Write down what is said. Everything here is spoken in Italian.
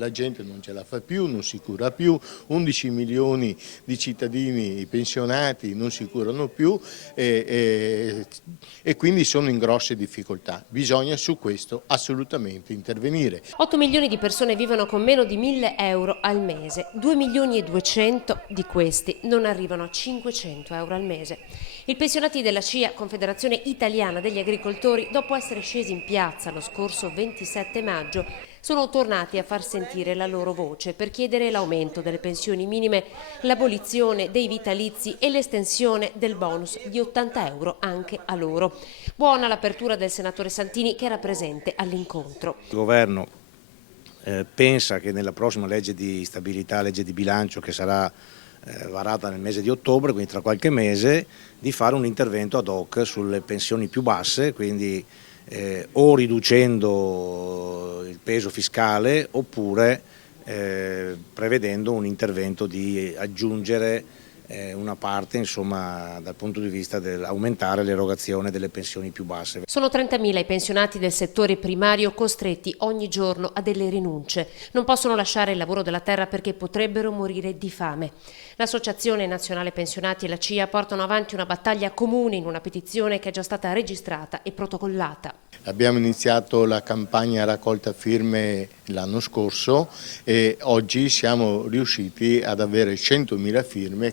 La gente non ce la fa più, non si cura più, 11 milioni di cittadini pensionati non si curano più e quindi sono in grosse difficoltà. Bisogna su questo assolutamente intervenire. 8 milioni di persone vivono con meno di 1.000 euro al mese, 2 milioni e 200 di questi non arrivano a 500 euro al mese. I pensionati della CIA, Confederazione Italiana degli Agricoltori, dopo essere scesi in piazza lo scorso 27 maggio, sono tornati a far sentire la loro voce per chiedere l'aumento delle pensioni minime, l'abolizione dei vitalizi e l'estensione del bonus di 80 euro anche a loro. Buona l'apertura del senatore Santini che era presente all'incontro. Il governo pensa che nella prossima legge di stabilità, legge di bilancio che sarà varata nel mese di ottobre, quindi tra qualche mese, di fare un intervento ad hoc sulle pensioni più basse, quindi o riducendo il peso fiscale oppure prevedendo un intervento di aggiungere una parte, insomma, dal punto di vista dell'aumentare l'erogazione delle pensioni più basse. Sono 30.000 i pensionati del settore primario costretti ogni giorno a delle rinunce. Non possono lasciare il lavoro della terra perché potrebbero morire di fame. L'Associazione Nazionale Pensionati e la CIA portano avanti una battaglia comune in una petizione che è già stata registrata e protocollata. Abbiamo iniziato la campagna raccolta firme l'anno scorso e oggi siamo riusciti ad avere 100.000 firme.